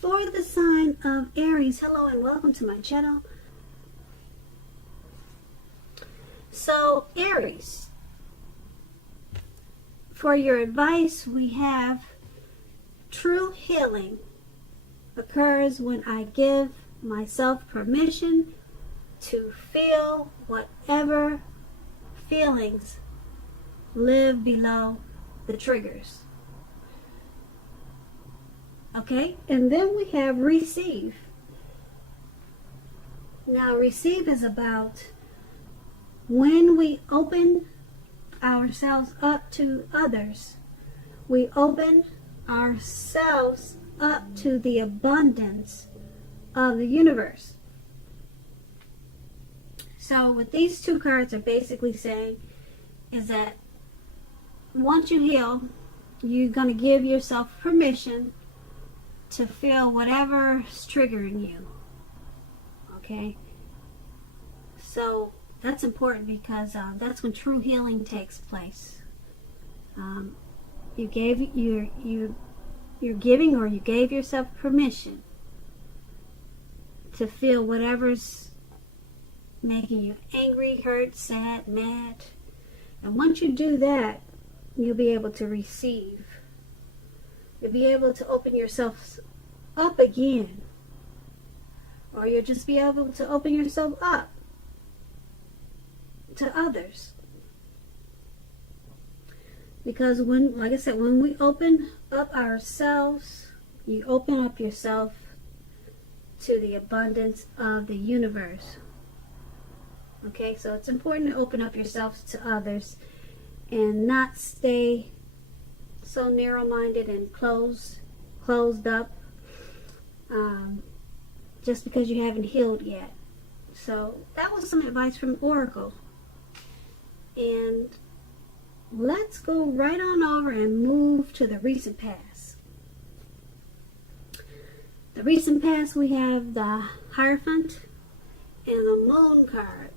for the sign of Aries. Hello and welcome to my channel. So Aries, for your advice, we have true healing occurs when I give myself permission to feel whatever feelings live below the triggers. Okay, and then we have receive. Now receive is about when we open ourselves up to others, we open ourselves up to the abundance of the universe. So what these two cards are basically saying is that once you heal, you're going to give yourself permission to feel whatever's triggering you. Okay? So that's important because that's when true healing takes place. You're giving, or you gave yourself permission to feel whatever's making you angry, hurt, sad, mad. And once you do that, you'll be able to receive. You'll be able to open yourself up again. Or you'll just be able to open yourself up to others. Because when, like I said, when we open up ourselves, you open up yourself to the abundance of the universe. Okay, so it's important to open up yourself to others and not stay so narrow-minded and closed up just because you haven't healed yet. So that was some advice from Oracle. And let's go right on over and move to the recent past. The recent past, we have the Hierophant and the Moon card.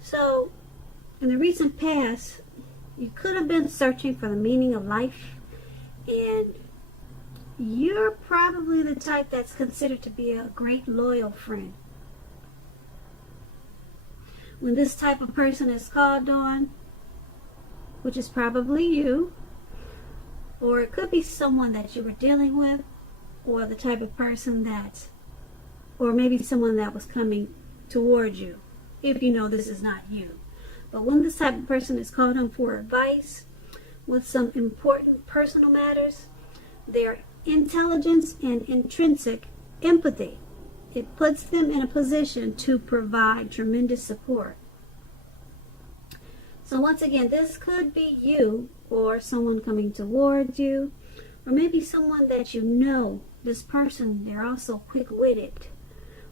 So in the recent past, you could have been searching for the meaning of life, and you're probably the type that's considered to be a great loyal friend. When this type of person is called on, which is probably you, or it could be someone that you were dealing with, or the type of person that, or maybe someone that was coming towards you, if you know this is not you. But when this type of person is called on for advice with some important personal matters, their intelligence and intrinsic empathy, it puts them in a position to provide tremendous support. So once again, this could be you or someone coming towards you, or maybe someone that you know. This person, they're also quick-witted,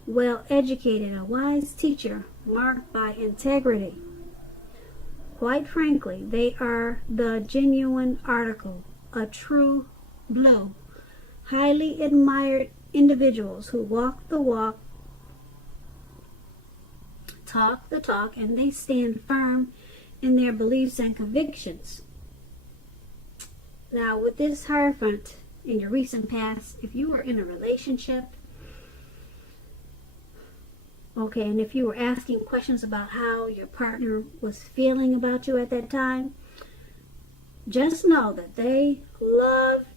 well-educated, a wise teacher marked by integrity. Quite frankly, they are the genuine article, a true blue, highly admired individuals who walk the walk, talk the talk, and they stand firm in their beliefs and convictions. Now, with this Hierophant in your recent past, if you were in a relationship, okay, and if you were asking questions about how your partner was feeling about you at that time, just know that they loved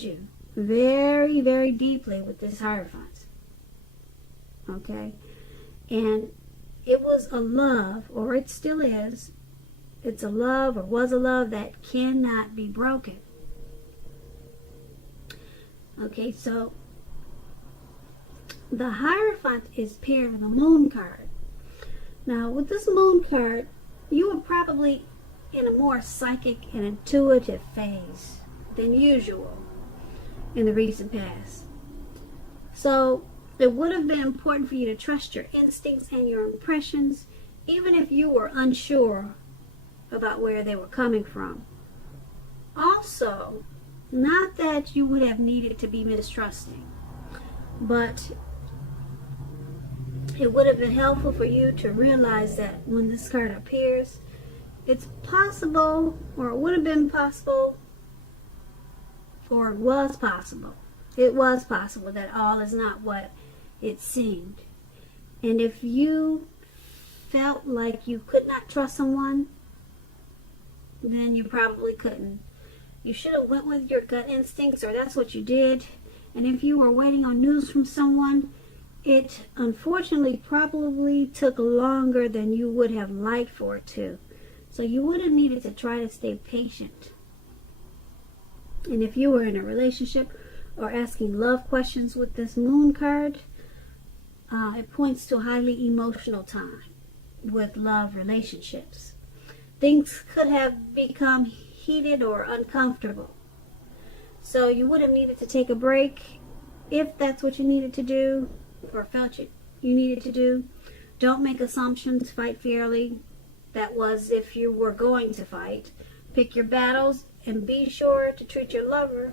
you very, very deeply with this Hierophant. Okay? And it was a love, or it still is, it's a love, or was a love, that cannot be broken. Okay, so the Hierophant is paired with a Moon card. Now, with this Moon card, you were probably in a more psychic and intuitive phase than usual in the recent past. So it would have been important for you to trust your instincts and your impressions, even if you were unsure about where they were coming from. Also, not that you would have needed to be mistrusting, but it would have been helpful for you to realize that when this card appears, it's possible, or it would have been possible, or it was possible, it was possible that all is not what it seemed. And if you felt like you could not trust someone, then you probably couldn't. You should have went with your gut instincts, or that's what you did. And if you were waiting on news from someone, it unfortunately probably took longer than you would have liked for it to. So you would have needed to try to stay patient. And if you were in a relationship or asking love questions with this moon card, it points to a highly emotional time with love relationships. Things could have become heated or uncomfortable. So you would have needed to take a break if that's what you needed to do or felt you needed to do. Don't make assumptions. Fight fairly. That was if you were going to fight. Pick your battles and be sure to treat your lover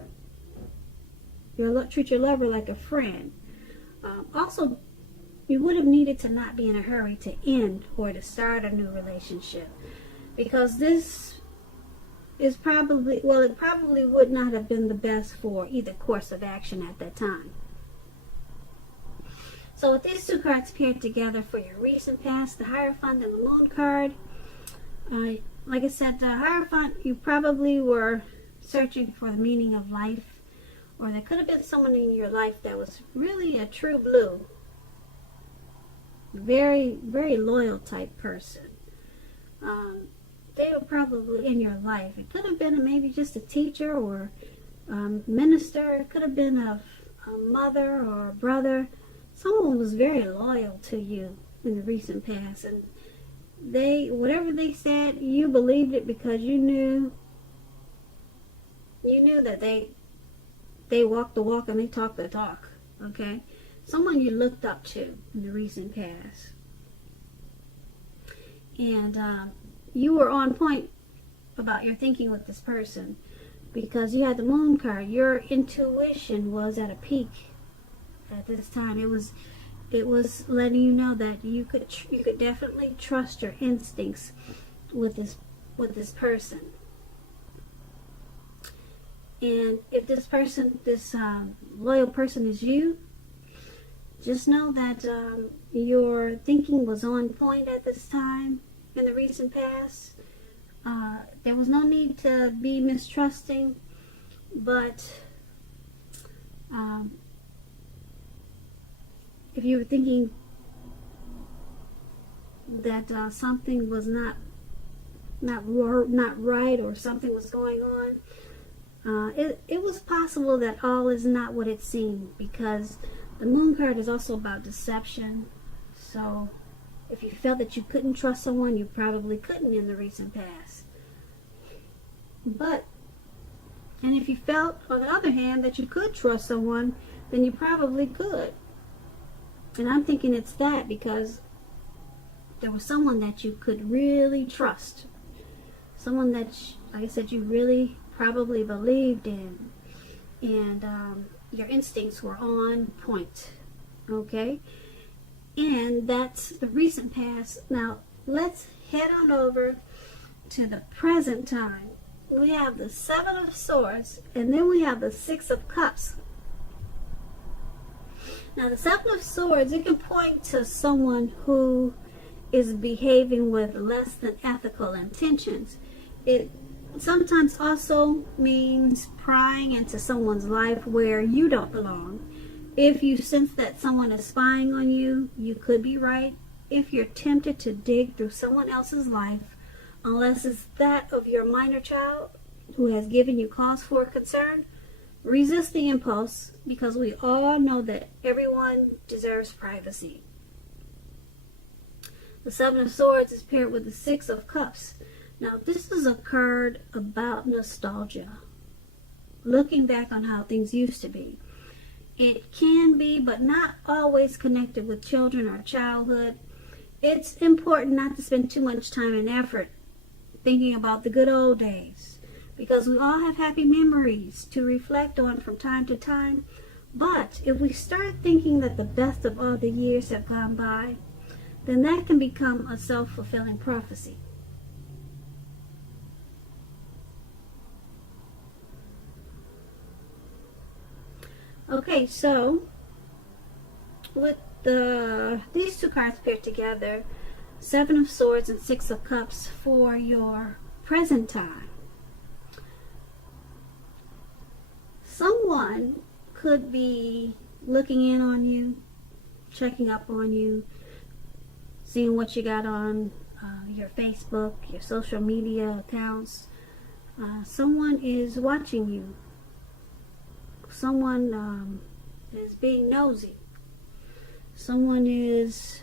like a friend. Also, you would have needed to not be in a hurry to end or to start a new relationship, because this is probably, well, it probably would not have been the best for either course of action at that time. So with these two cards paired together for your recent past, the Hierophant and the Moon card, like I said, the Hierophant, you probably were searching for the meaning of life, or there could have been someone in your life that was really a true blue, very, very loyal type person. They were probably in your life. It could have been maybe just a teacher or minister. It could have been a mother or a brother. Someone was very loyal to you in the recent past, and whatever they said, you believed it because you knew that they walked the walk and they talked the talk. Okay, someone you looked up to in the recent past, and you were on point about your thinking with this person because you had the Moon card. Your intuition was at a peak at this time. It was letting you know that you could definitely trust your instincts with this person. And if this person, this loyal person, is you, just know that your thinking was on point at this time in the recent past. There was no need to be mistrusting, but if you were thinking that something was not right, or something was going on, it was possible that all is not what it seemed, because the Moon card is also about deception. So if you felt that you couldn't trust someone, you probably couldn't in the recent past. And if you felt, on the other hand, that you could trust someone, then you probably could. And I'm thinking it's that, because there was someone that you could really trust. Someone that, like I said, you really probably believed in. And your instincts were on point. Okay? And that's the recent past. Now, let's head on over to the present time. We have the Seven of Swords, and then we have the Six of Cups. Now, the Seven of Swords, it can point to someone who is behaving with less than ethical intentions. It sometimes also means prying into someone's life where you don't belong. If you sense that someone is spying on you, you could be right. If you're tempted to dig through someone else's life, unless it's that of your minor child who has given you cause for concern, resist the impulse, because we all know that everyone deserves privacy. The Seven of Swords is paired with the Six of Cups. Now, this is a card about nostalgia, looking back on how things used to be. It can be, but not always, connected with children or childhood. It's important not to spend too much time and effort thinking about the good old days, because we all have happy memories to reflect on from time to time. But if we start thinking that the best of all the years have gone by, then that can become a self-fulfilling prophecy. Okay, so with these two cards paired together, Seven of Swords and Six of Cups for your present time. Someone could be looking in on you, checking up on you, seeing what you got on your Facebook, your social media accounts. Someone is watching you. Someone is being nosy. Someone is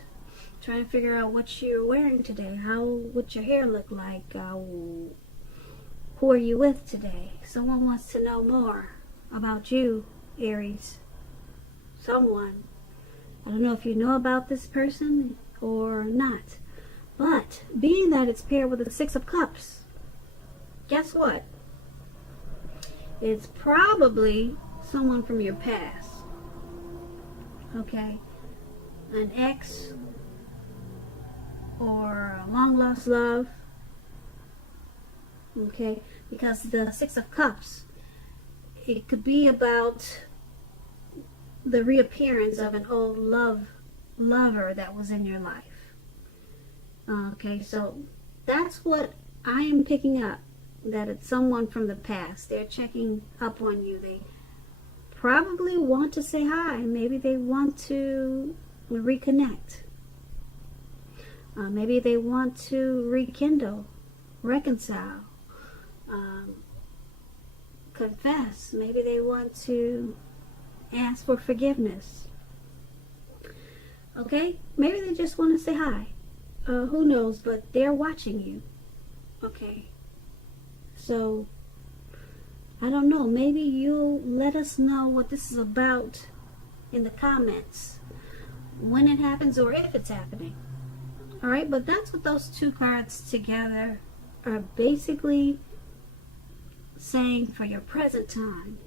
trying to figure out what you're wearing today, what your hair look like, who are you with today. Someone wants to know more about you, Aries. Someone. I don't know if you know about this person or not. But being that it's paired with the Six of Cups, guess what? It's probably someone from your past. Okay? An ex or a long lost love. Okay? Because the Six of Cups, it could be about the reappearance of an old lover that was in your life. Okay, so that's what I am picking up, that it's someone from the past. They're checking up on you. They probably want to say hi. Maybe they want to reconnect. Maybe they want to rekindle, reconcile, confess. Maybe they want to ask for forgiveness. Okay? Maybe they just want to say hi. Who knows? But they're watching you. Okay? So, I don't know. Maybe you'll let us know what this is about in the comments. When it happens or if it's happening. Alright? But that's what those two cards together are basically saying for your present time.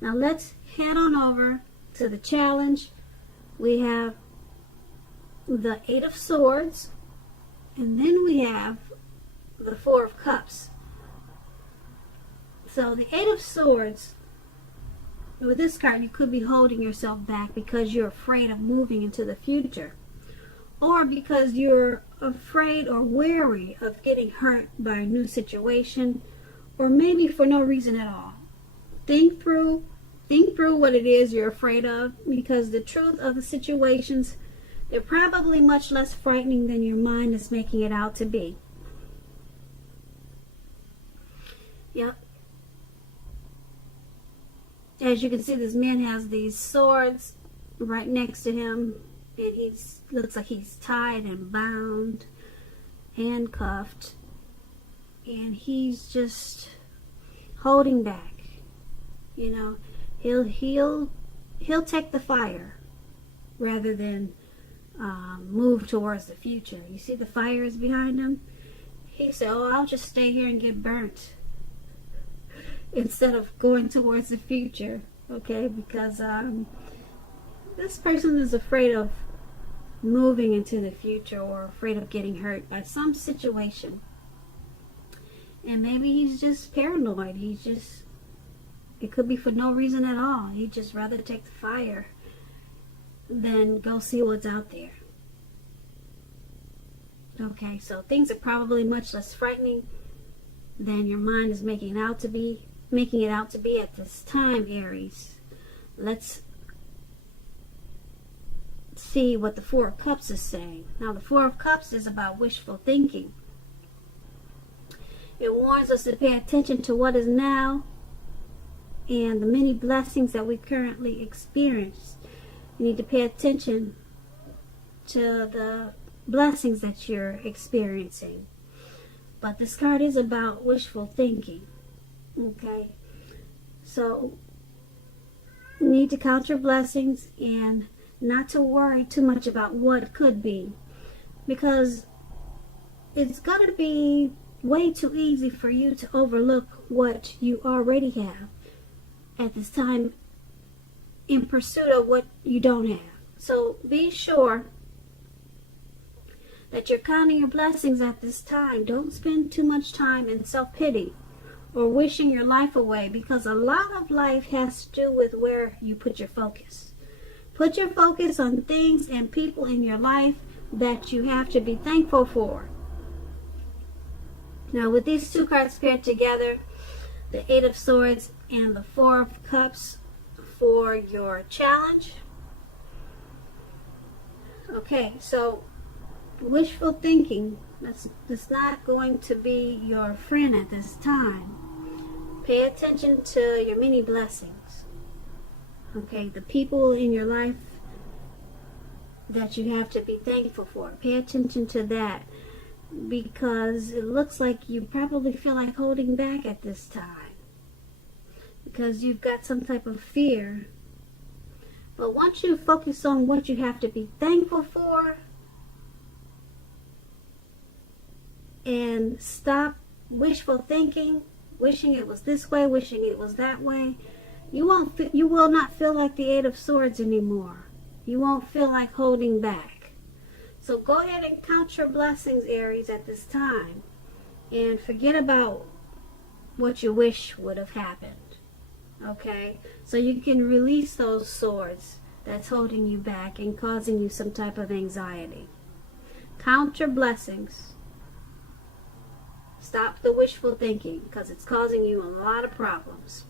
Now let's head on over to the challenge. We have the Eight of Swords, and then we have the Four of Cups. So the Eight of Swords, with this card, you could be holding yourself back because you're afraid of moving into the future, or because you're afraid or wary of getting hurt by a new situation, or maybe for no reason at all. Think through what it is you're afraid of, because the truth of the situations, they're probably much less frightening than your mind is making it out to be. Yep. As you can see, this man has these swords right next to him, and he looks like he's tied and bound, handcuffed, and he's just holding back. You know, he'll take the fire rather than move towards the future. You see the fire is behind him? He said, oh, I'll just stay here and get burnt instead of going towards the future. Okay, because this person is afraid of moving into the future, or afraid of getting hurt by some situation. And maybe he's just paranoid. It could be for no reason at all. He'd just rather take the fire than go see what's out there. Okay, so things are probably much less frightening than your mind is making it out to be at this time, Aries. Let's see what the Four of Cups is saying. Now, the Four of Cups is about wishful thinking. It warns us to pay attention to what is now and the many blessings that we currently experience. You need to pay attention to the blessings that you're experiencing. But this card is about wishful thinking. Okay? So, you need to count your blessings and not to worry too much about what could be. Because it's going to be way too easy for you to overlook what you already have at this time in pursuit of what you don't have. So be sure that you're counting your blessings at this time. Don't spend too much time in self-pity or wishing your life away, because a lot of life has to do with where you put your focus. Put your focus on things and people in your life that you have to be thankful for. Now, with these two cards paired together, the Eight of Swords and the Four of Cups for your challenge. Okay, so wishful thinking, that's not going to be your friend at this time. Pay attention to your many blessings. Okay, the people in your life that you have to be thankful for. Pay attention to that, because it looks like you probably feel like holding back at this time, because you've got some type of fear. But once you focus on what you have to be thankful for and stop wishful thinking, wishing it was this way, wishing it was that way, you will not feel like the Eight of Swords anymore. You won't feel like holding back. So go ahead and count your blessings, Aries, at this time, and forget about what you wish would have happened. Okay? So you can release those swords that's holding you back and causing you some type of anxiety. Count your blessings. Stop the wishful thinking, because it's causing you a lot of problems.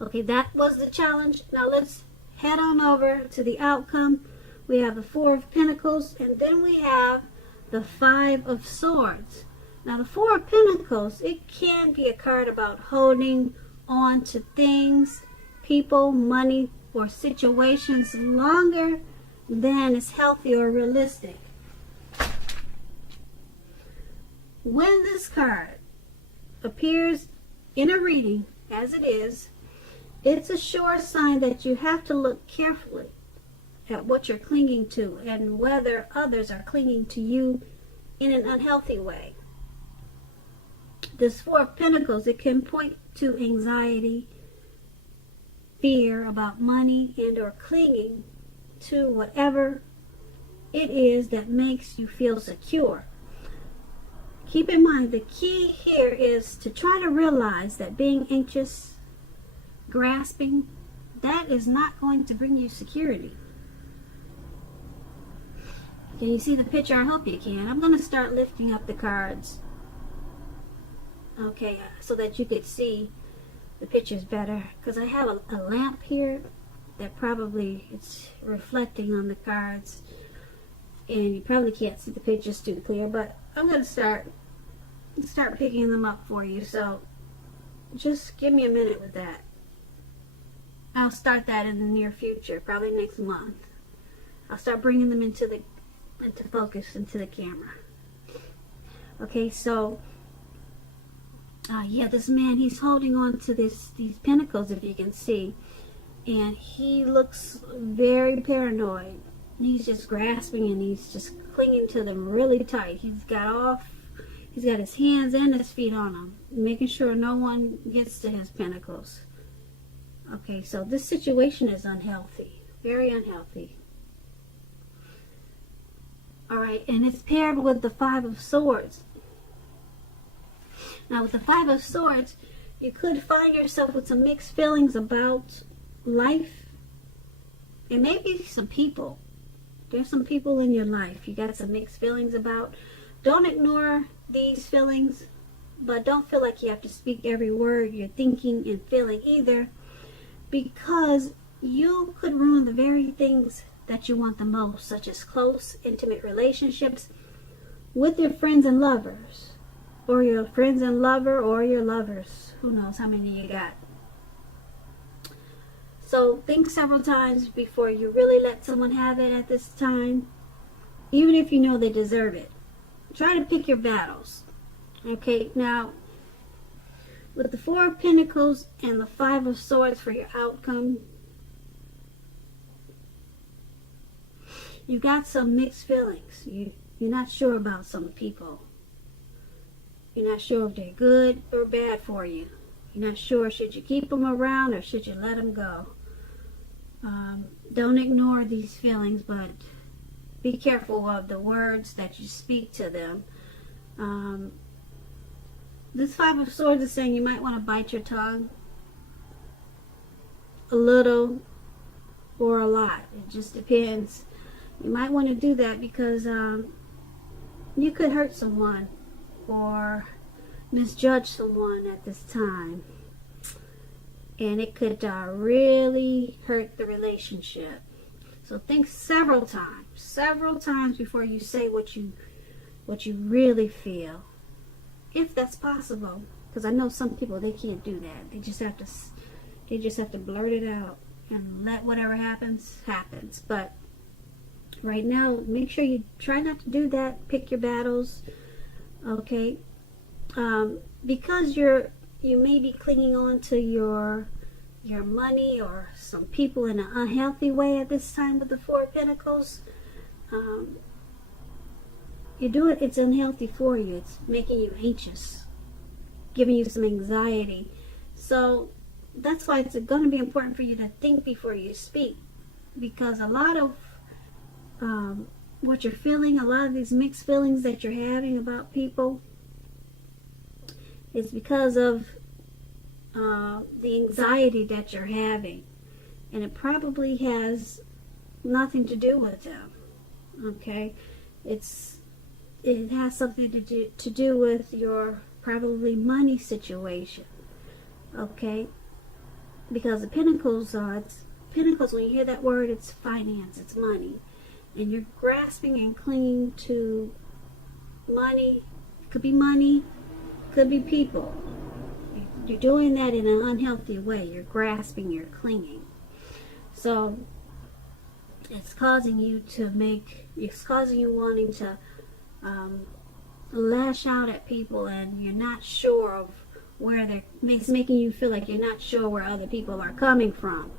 Okay, that was the challenge. Now let's head on over to the outcome. We have the Four of Pentacles, and then we have the Five of Swords. Now the Four of Pentacles, it can be a card about holding on to things, people, money, or situations longer than is healthy or realistic. When this card appears in a reading, as it is, it's a sure sign that you have to look carefully at what you're clinging to and whether others are clinging to you in an unhealthy way. This Four of Pentacles, it can point to anxiety, fear about money, and or clinging to whatever it is that makes you feel secure. Keep in mind, the key here is to try to realize that being anxious, grasping, that is not going to bring you security. Can you see the picture? I hope you can. I'm going to start lifting up the cards. Okay, so that you could see the pictures better. Because I have a lamp here that probably it's reflecting on the cards. And you probably can't see the pictures too clear. But I'm going to start picking them up for you. So just give me a minute with that. I'll start that in the near future, probably next month. I'll start bringing them into focus, into the camera. Okay, so yeah, this man, he's holding on to these pentacles, if you can see, and he looks very paranoid. He's just grasping and he's just clinging to them really tight. He's got his hands and his feet on them, making sure no one gets to his pentacles. Okay, so this situation is unhealthy, very unhealthy. Alright, and it's paired with the Five of Swords. Now with the Five of Swords, you could find yourself with some mixed feelings about life and maybe some people. There's some people in your life you got some mixed feelings about. Don't ignore these feelings, but don't feel like you have to speak every word you're thinking and feeling either, because you could ruin the very things that you want the most, such as close, intimate relationships with your friends and lovers, or your friends and lover, or your lovers. Who knows how many you got. So think several times before you really let someone have it at this time, even if you know they deserve it. Try to pick your battles. Okay, now with the Four of Pentacles and the Five of Swords for your outcome, you got some mixed feelings. You're not sure about some people. You're not sure if they're good or bad for you. You're not sure, should you keep them around or should you let them go? Don't ignore these feelings, but be careful of the words that you speak to them. This Five of Swords is saying you might want to bite your tongue a little or a lot. It just depends. You might want to do that because you could hurt someone or misjudge someone at this time, and it could really hurt the relationship. So think several times before you say what you really feel, if that's possible. Because I know some people, they can't do that. They just have to blurt it out and let whatever happens. But right now, make sure you try not to do that. Pick your battles, okay? Because you may be clinging on to your money or some people in an unhealthy way at this time with the Four of Pentacles. You do it, it's unhealthy for you. It's making you anxious, giving you some anxiety. So that's why it's going to be important for you to think before you speak, because a lot of what you're feeling, a lot of these mixed feelings that you're having about people, is because of the anxiety that you're having, and it probably has nothing to do with them. Okay, it has something to do with your probably money situation. Okay, because the Pentacles, Pentacles, when you hear that word, it's finance, it's money, and you're grasping and clinging to money. It could be people. You're doing that in an unhealthy way. You're grasping, you're clinging. So it's causing you wanting to lash out at people, and you're not sure of where it's making you feel like you're not sure where other people are coming from.